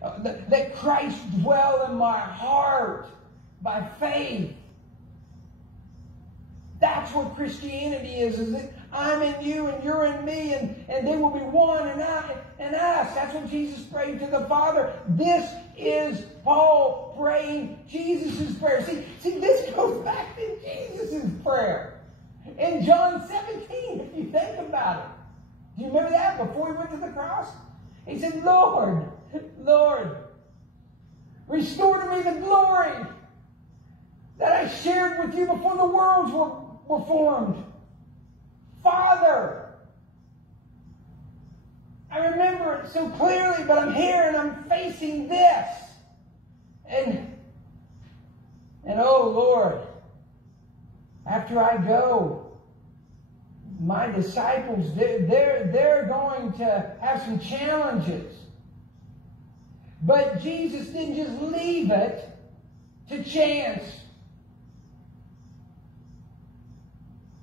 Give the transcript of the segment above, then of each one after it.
that Christ dwell in my heart by faith. That's what Christianity is that I'm in you and you're in me, and they will be one and I and us. That's what Jesus prayed to the Father. This is Paul praying Jesus' prayer. See, this goes back to Jesus' prayer. In John 17, if you think about it. Do you remember that before he went to the cross? He said, Lord, restore to me the glory that I shared with you before the worlds were formed. Father, I remember it so clearly, but I'm here and I'm facing this. And oh Lord, after I go, my disciples, they're going to have some challenges. But Jesus didn't just leave it to chance.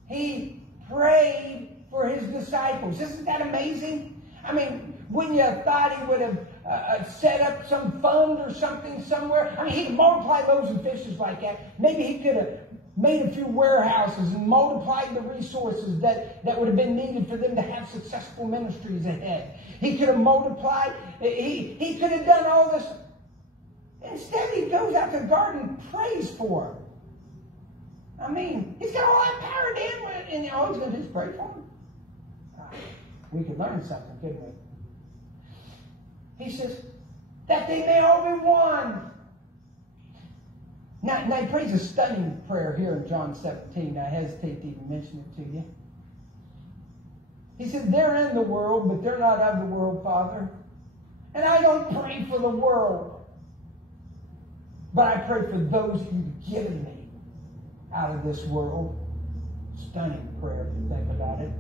He prayed for his disciples. Isn't that amazing? I mean, wouldn't you have thought he would have set up some fund or something somewhere? I mean, he could multiply loaves and fishes like that. Maybe he could have made a few warehouses and multiplied the resources that would have been needed for them to have successful ministries ahead. He could have multiplied. He could have done all this. Instead, he goes out to the garden and prays for them. I mean, he's got all that power to him, and all he's going to do is pray for him. We could learn something, couldn't we? He says, that they may all be one. Now he prays a stunning prayer here in John 17. I hesitate to even mention it to you. He said, they're in the world, but they're not of the world, Father. And I don't pray for the world, but I pray for those you've given me out of this world. Stunning prayer, if you think about it.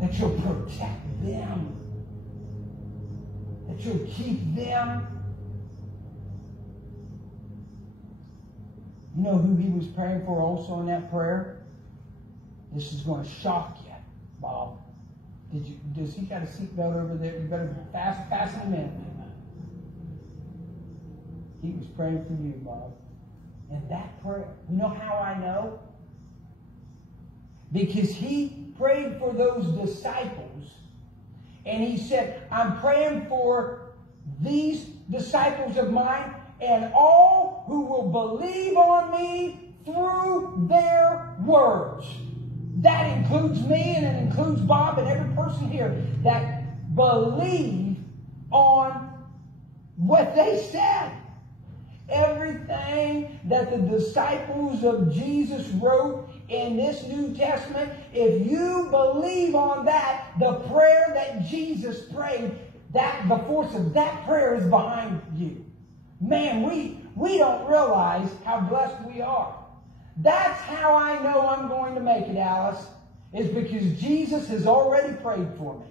That you'll protect them. That you'll keep them. You know who he was praying for also in that prayer? This is going to shock you, Bob. Does he got a seatbelt over there? You better fasten him in. He was praying for you, Bob. And that prayer, you know how I know? Because he prayed for those disciples. And he said, I'm praying for these disciples of mine and all who will believe on me through their words. That includes me, and it includes Bob and every person here that believe on what they said. Everything that the disciples of Jesus wrote in this New Testament, if you believe on that, the prayer that Jesus prayed, that the force of that prayer is behind you. Man, we don't realize how blessed we are. That's how I know I'm going to make it, Alice, is because Jesus has already prayed for me.